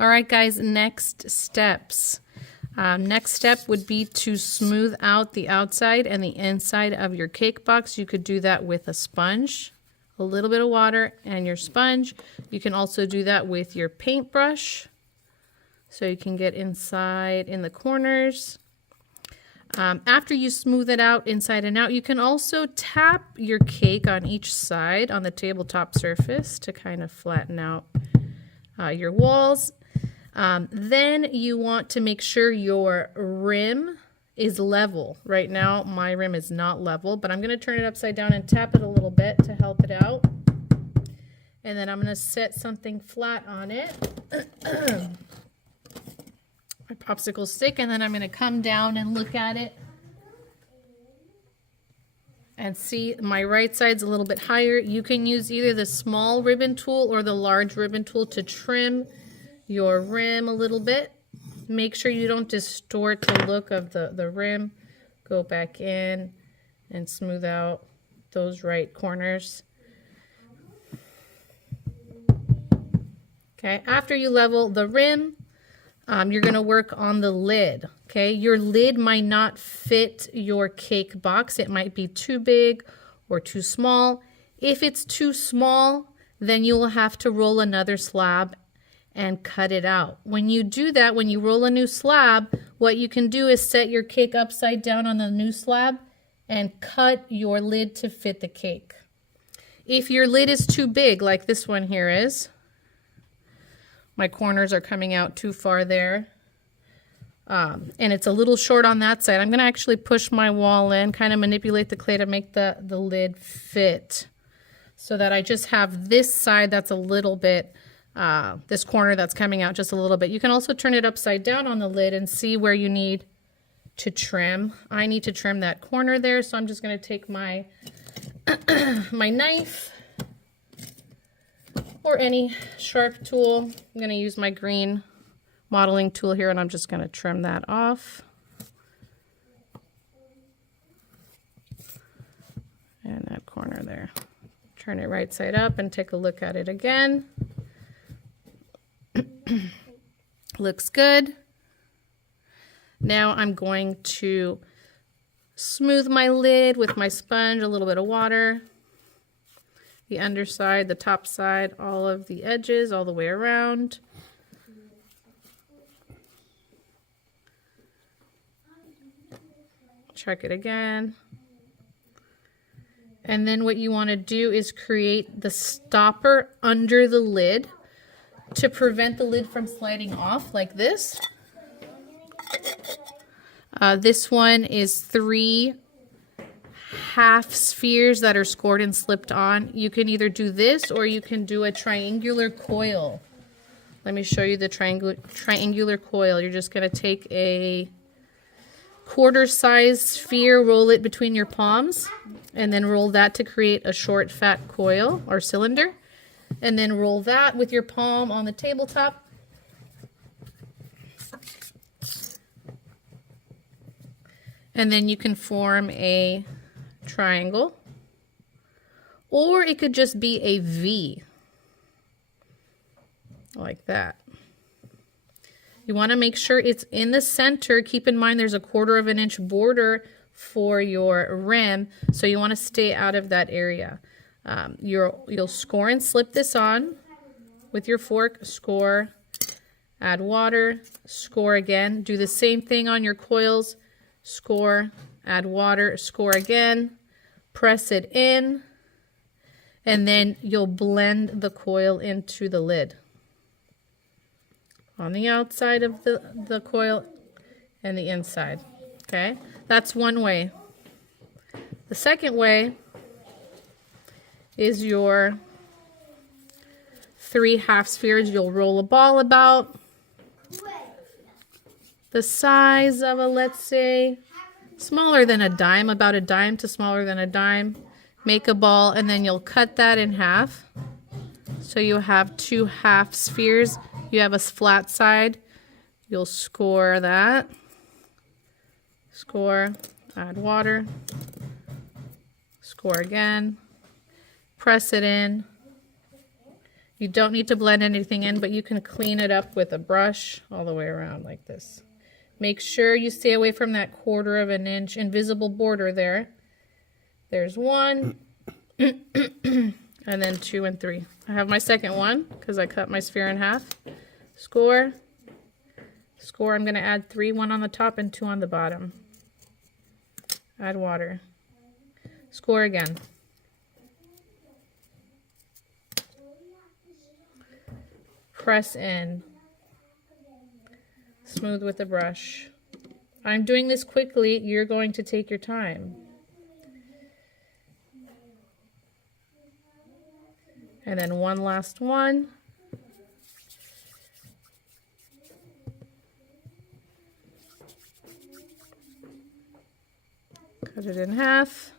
All right, guys, next steps. Next step would be to smooth out the outside and the inside of your cake box. You could do that with a sponge, a little bit of water, and your sponge. You can also do that with your paintbrush, so you can get inside in the corners. After you smooth it out inside and out, you can also tap your cake on each side on the tabletop surface to kind of flatten out your walls. Then you want to make sure your rim is level. Right now, my rim is not level, but I'm going to turn it upside down and tap it a little bit to help it out. And then I'm going to set something flat on it. My popsicle stick, and then I'm going to come down and look at it and see my right side's a little bit higher. You can use either the small ribbon tool or the large ribbon tool to trim your rim a little bit. Make sure you don't distort the look of the rim. Go back in and smooth out those right corners. Okay, after you level the rim, you're going to work on the lid. Okay, your lid might not fit your cake box. It might be too big or too small. If it's too small, then you will have to roll another slab and cut it out. When you do that, when you roll a new slab, what you can do is set your cake upside down on the new slab and cut your lid to fit the cake. If your lid is too big, like this one here is, my corners are coming out too far there, and it's a little short on that side, I'm going to actually push my wall in, kind of manipulate the clay to make the lid fit, so that I just have this side that's a little bit, this corner that's coming out just a little bit. You can also turn it upside down on the lid and see where you need to trim. I need to trim that corner there, so I'm just going to take my my knife or any sharp tool. I'm going to use my green modeling tool here, and I'm just going to trim that off. And that corner there. Turn it right side up and take a look at it again. Looks good. Now I'm going to smooth my lid with my sponge, a little bit of water. The underside, the top side, all of the edges, all the way around. Check it again. And then what you want to do is create the stopper under the lid to prevent the lid from sliding off like this. This one is 3 half spheres that are scored and slipped on. You can either do this or you can do a triangular coil. Let me show you the triangular coil. You're just going to take a quarter-size sphere, roll it between your palms, and then roll that to create a short, fat coil or cylinder. And then roll that with your palm on the tabletop. And then you can form a triangle, or it could just be a V like that. You want to make sure it's in the center. Keep in mind there's a 1/4 inch border for your rim, so you want to stay out of that area. You'll score and slip this on with your fork. Score, add water, score again. Do the same thing on your coils. Score, add water, score again, press it in, and then you'll blend the coil into the lid on the outside of the coil and the inside. Okay, that's one way. The second way is your 3 half spheres. You'll roll a ball about the size of a, let's say, smaller than a dime, about a dime to smaller than a dime. Make a ball, and then you'll cut that in half. So you have 2 half spheres. You have a flat side. You'll score that. Score, add water. Score again. Press it in. You don't need to blend anything in, but you can clean it up with a brush all the way around like this. Make sure you stay away from that 1/4 of an inch invisible border there. There's 1, and then 2 and 3. I have my second one because I cut my sphere in half. Score. Score, I'm going to add 3, 1 on the top and 2 on the bottom. Add water. Score again. Press in. Smooth with the brush. I'm doing this quickly. You're going to take your time. And then one last one. Cut it in half.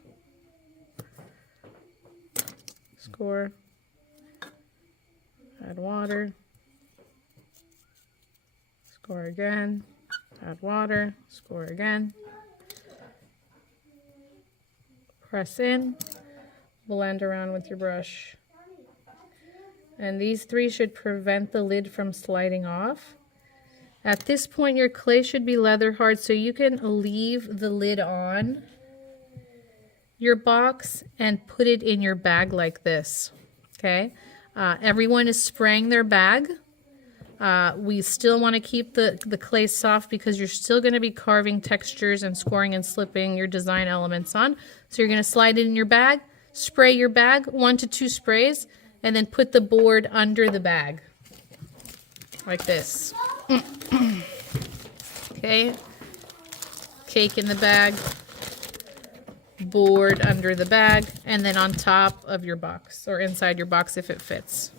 Score. Add water. Score again. Add water. Score again. Press in. Blend around with your brush. And these 3 should prevent the lid from sliding off. At this point, your clay should be leather hard, so you can leave the lid on your box and put it in your bag like this. Okay? Everyone is spraying their bag. We still want to keep the clay soft because you're still going to be carving textures and scoring and slipping your design elements on. So you're going to slide it in your bag, spray your bag, 1 to 2 sprays, and then put the board under the bag like this. Okay, cake in the bag, board under the bag, and then on top of your box or inside your box if it fits.